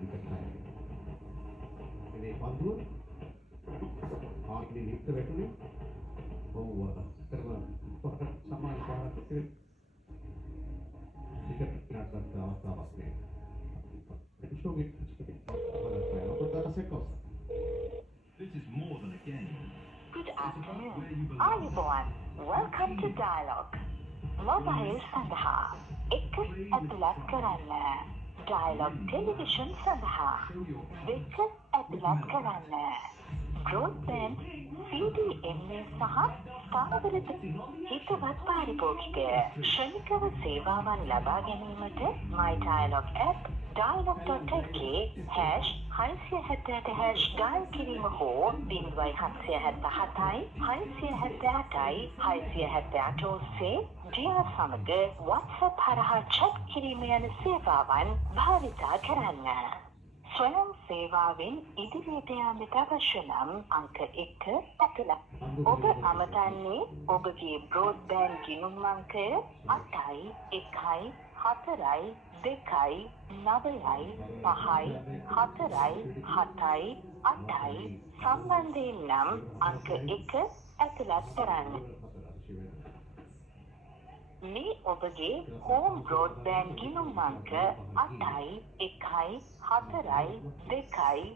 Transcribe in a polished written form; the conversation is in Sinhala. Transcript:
විකට් 6. ඉතින් පන්දුව ආපිලි ලිප්ට වැටුනේ. ඔව් අතරම සමාන පාරක් විකට් නටත් අවස්ථාවක් නේ. This is more than a game. Good afternoon. Ayubowan. Welcome to Dialogue. Mobile සඳහා එක ඇතුළත් කරන්න. Dialogue Television සඳහා දෙක ඇතුළත් කරන්න. Broadband CDMA සහ ස්ථාවරත හිතවත් පාරිභෝගිකය ශ්‍රමිකව සේවාවන් ලබා ගැනීමට My Dialogue app dialogue.lk #670 dial කිරීම හෝ 0777 678 678 ඔස්සේ දියා සමග WhatsApp හරහා chat කිරීම යන සේවාවන් භාවිතා කරන්න. ස්වයං සේවාවෙන් ඉදිරියට යාමට අවශ්‍ය නම් අංක 1 ඇතුළත්. ඔබ අමතන්නේ ඔබගේ බ්‍රෝඩ්බෑන්ඩ් ගිණුම් අංකය 8යි 1යි 4යි 2යි 9යි 5යි 4යි 7යි 8යි සම්බන්ධයෙන් නම් අංක 1 ඇතුළත් කරන්න. මේ ඔබගේ හෝම් බ්‍රෝඩ්බෑන්ඩ් ගිණුම් අංක 8යි 1යි 4යි 2යි